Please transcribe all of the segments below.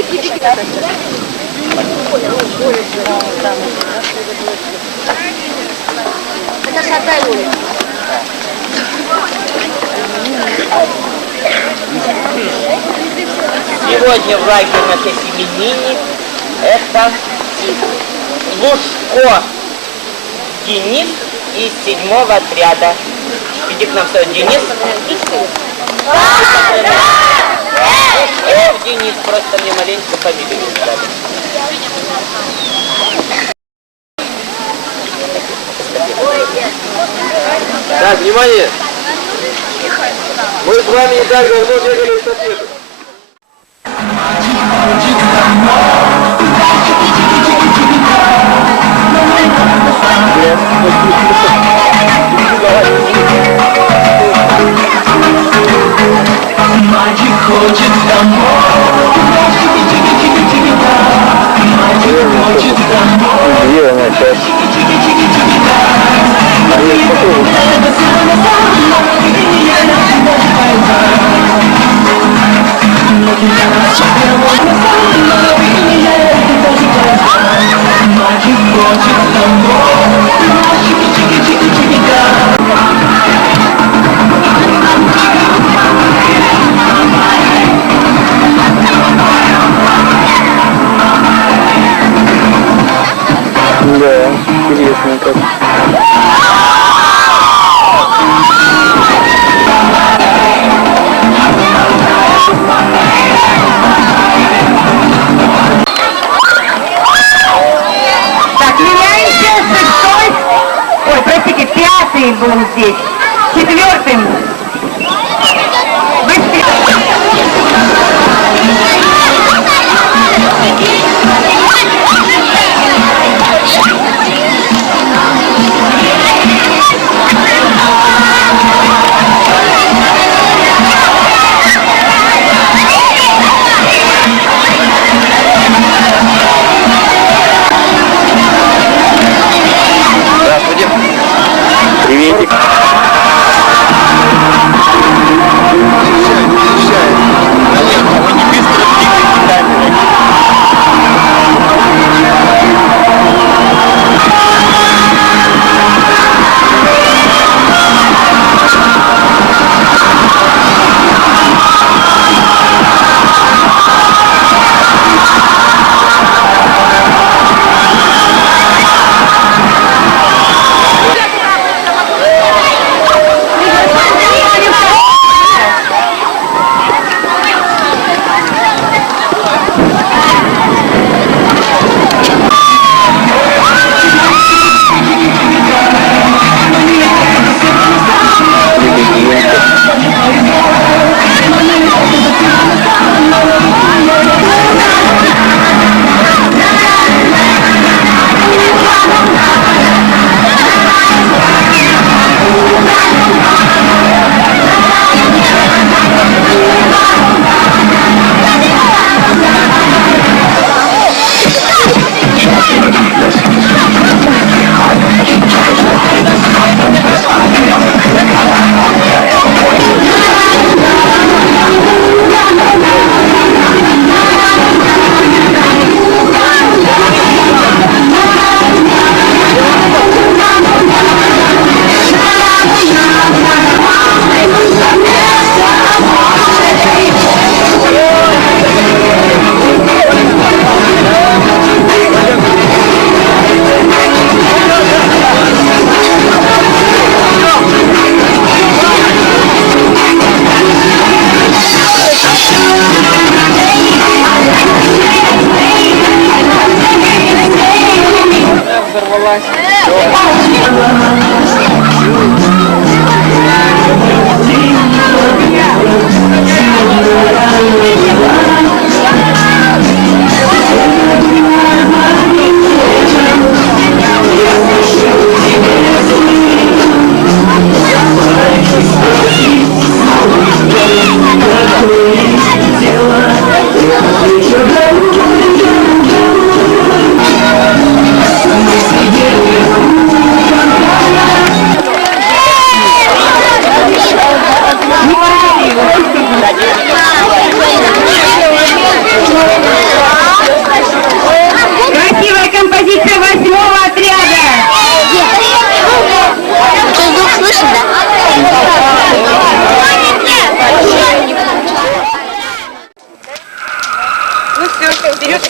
Это шатай улица. Сегодня в лагере у нас есть именинник. Это Лужко Денис из 7-го отряда. Иди к нам сюда, Денис. Денис, просто мне маленько фамилию не сказали. Так, внимание! Мы с вами не так давно бегали в соседу. Мальчик хочет домой. Мальчик хочет домой. Где она сейчас? Мальчик хочет домой. Да, интересно как.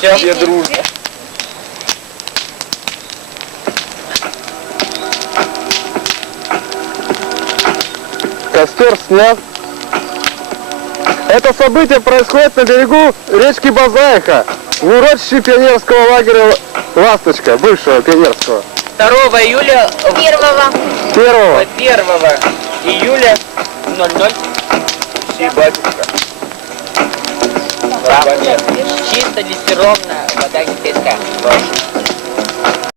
Всё. Все дружно. Костер снят. Это событие происходит на берегу речки Базаиха, в урочище пионерского лагеря «Ласточка», бывшего пионерского. 2 июля Первого. 1 1 июля 00. батюшка. Да. Чисто дистиллированная вода кипячка.